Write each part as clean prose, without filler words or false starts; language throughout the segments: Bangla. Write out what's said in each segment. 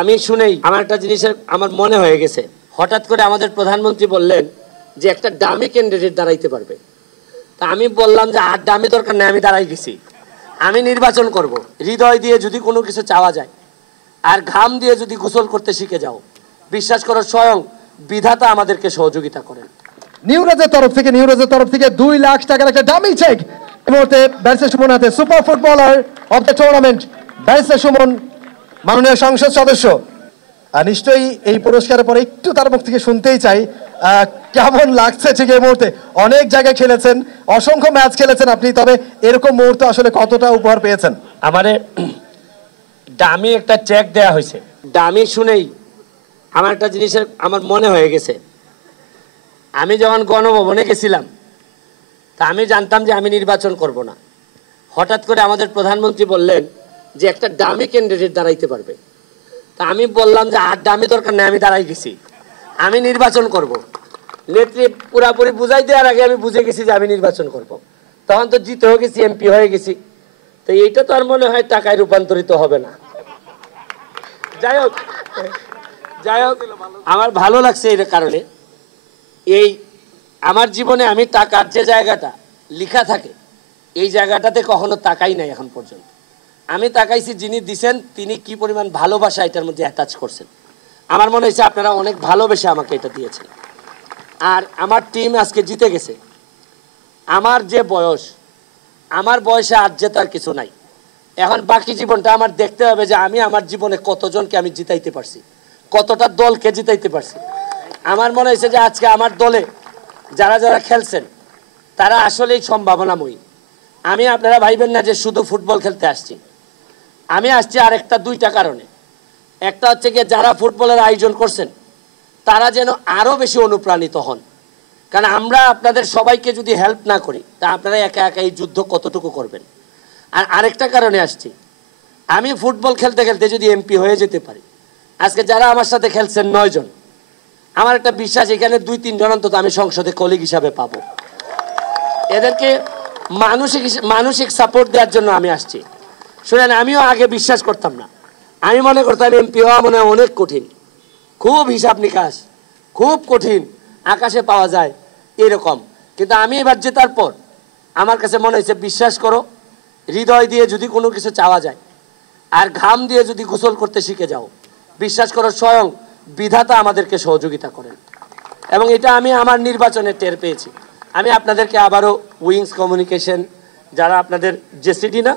আমি শুনেই আমার একটা জিনিসের আমার মনে হয়ে গেছে। হঠাৎ করে আমাদের প্রধানমন্ত্রী বললেন যে একটা ডামি ক্যান্ডিডেট দাঁড়াইতে পারবে। তা আমি বললাম যে আর ডামি দরকার নেই, আমি দাঁড়াই গেছি, আমি নির্বাচন করব। হৃদয় দিয়ে যদি কোনো কিছু চাওয়া যায় আর ঘাম দিয়ে যদি গোসল করতে শিখে যাও, বিশ্বাস করো স্বয়ং বিধাতা আমাদেরকে সহযোগিতা করেন। নিউরাজের তরফ থেকে 2 লাখ টাকার একটা ডামি চেক এই মুহূর্তে ব্যারিস্টার সুমন হাতে, super footballer of the tournament barrister Suman, মাননীয় সংসদ সদস্য। নিশ্চয়ই এই পুরস্কারের পরে একটু তার মুখ থেকে শুনতেই চাই কেমন লাগছে ঠিক এই মুহূর্তে। অনেক জায়গায় খেলেছেন, অসংখ্য ম্যাচ খেলেছেন আপনি, তবে এরকম মুহূর্তে আসলে কতটা উপহার পেয়েছেন? আমারে ডামি একটা চেক দেয়া হয়েছে। ডামি শুনেই আমার একটা জিনিসের আমার মনে হয়ে গেছে। আমি যখন গণভবনে গেছিলাম তা আমি জানতাম যে আমি নির্বাচন করব না। হঠাৎ করে আমাদের প্রধানমন্ত্রী বললেন যে একটা ডামি ক্যান্ডিডেট দাঁড়াইতে পারবে। তা আমি বললাম যে আর ডামি দরকার নেই, আমি দাঁড়াই গেছি, আমি নির্বাচন করব। নেত্রী পুরাপুরি বুঝাই দেওয়ার আগে আমি বুঝে গেছি যে আমি নির্বাচন করব। তখন তো জিতে হয়ে গেছি, এমপি হয়ে গেছি। তো এইটা তো আর মনে হয় টাকায় রূপান্তরিত হবে না। যাই হোক আমার ভালো লাগছে এই কারণে, এই আমার জীবনে আমি টাকার যে জায়গাটা লেখা থাকে এই জায়গাটাতে কখনো তাকাই নাই এখন পর্যন্ত। আমি তাকাইছি যিনি দিছেন তিনি কি পরিমাণ ভালোবাসা এটার মধ্যে অ্যাটাচ করছেন। আমার মনে হয়েছে আপনারা অনেক ভালোবেসে আমাকে এটা দিয়েছেন। আর আমার টিম আজকে জিতে গেছে। আমার যে বয়স, আমার বয়সে আর জেতার কিছু নাই। এখন বাকি জীবনটা আমার দেখতে হবে যে আমি আমার জীবনে কতজনকে আমি জিতাইতে পারছি, কতটা দলকে জিতাইতে পারছি। আমার মনে হয়েছে যে আজকে আমার দলে যারা যারা খেলছেন তারা আসলেই সম্ভাবনাময়ী। আমি আপনারা ভাইবেন না যে শুধু ফুটবল খেলতে আসছি, আমি আসছি আরেকটা 2টা কারণে। একটা হচ্ছে গিয়ে যারা ফুটবলের আয়োজন করছেন তারা যেন আরও বেশি অনুপ্রাণিত হন, কারণ আমরা আপনাদের সবাইকে যদি হেল্প না করি তা আপনারা একা একা এই যুদ্ধ কতটুকু করবেন। আর আরেকটা কারণে আসছি, আমি ফুটবল খেলতে খেলতে যদি এমপি হয়ে যেতে পারি, আজকে যারা আমার সাথে খেলছেন 9 জন, আমার একটা বিশ্বাস এখানে 2-3 জন অন্তত আমি সংসদে কলিগ হিসাবে পাবো। এদেরকে মানসিক সাপোর্ট দেওয়ার জন্য আমি আসছি। শুনেন, আমিও আগে বিশ্বাস করতাম না, আমি মনে করতাম এমপি হওয়া মনে হয় অনেক কঠিন, খুব হিসাব নিকাশ, খুব কঠিন, আকাশে পাওয়া যায় এরকম। কিন্তু আমি এবার জেতার পর আমার কাছে মনে হয়েছে বিশ্বাস করো হৃদয় দিয়ে যদি কোনো কিছু চাওয়া যায় আর ঘাম দিয়ে যদি গোসল করতে শিখে যাও, বিশ্বাস করো স্বয়ং বিধাতা আমাদেরকে সহযোগিতা করেন। এবং এটা আমি আমার নির্বাচনে টের পেয়েছি। আমি আপনাদেরকে আবারও উইংস কমিউনিকেশন, যারা আপনাদের জেসিডি না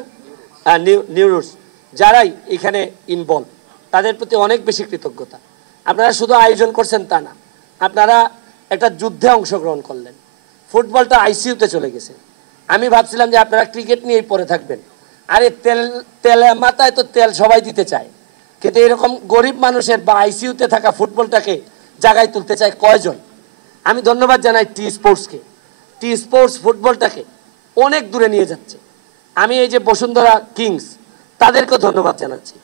নিউরোস, যারাই এখানে ইনভলভ, তাদের প্রতি অনেক বেশি কৃতজ্ঞতা। আপনারা শুধু আয়োজন করছেন তা না, আপনারা একটা যুদ্ধে অংশগ্রহণ করলেন। ফুটবলটা আইসিইউতে চলে গেছে। আমি ভাবছিলাম যে আপনারা ক্রিকেট নিয়েই পড়ে থাকবেন। আরে তেলে মাথায় তো তেল সবাই দিতে চায়, কিন্তু এরকম গরিব মানুষের বা আইসিইউতে থাকা ফুটবলটাকে জায়গায় তুলতে চায় কয়জন? আমি ধন্যবাদ জানাই টি স্পোর্টসকে। টি স্পোর্টস ফুটবলটাকে অনেক দূরে নিয়ে যাচ্ছে। আমি এই যে বসুন্ধরা কিংস, তাদেরকেও ধন্যবাদ জানাচ্ছি।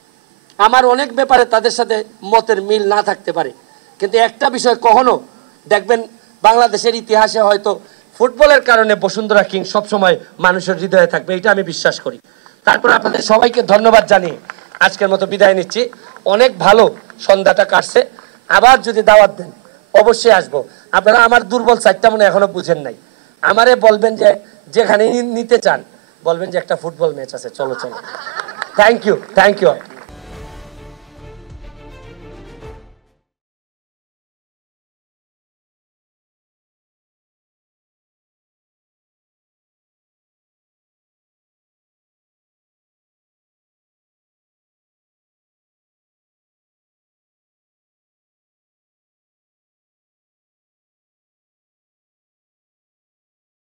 আমার অনেক ব্যাপারে তাদের সাথে মতের মিল না থাকতে পারে, কিন্তু একটা বিষয় কখনো দেখবেন বাংলাদেশের ইতিহাসে হয়তো ফুটবলের কারণে বসুন্ধরা কিংস সবসময় মানুষের হৃদয়ে থাকবে, এটা আমি বিশ্বাস করি। তারপর আপনাদের সবাইকে ধন্যবাদ জানিয়ে আজকের মতো বিদায় নিচ্ছি। অনেক ভালো সন্ধ্যাটা কাটছে, আবার যদি দাওয়াত দেন অবশ্যই আসবো। আপনারা আমার দুর্বল সাইডটা মনে এখনো বুঝেন নাই, আমারে বলবেন যে যেখানে নিতে চান বলবেন যে একটা ফুটবল ম্যাচ আছে, চলো চলো। Thank you.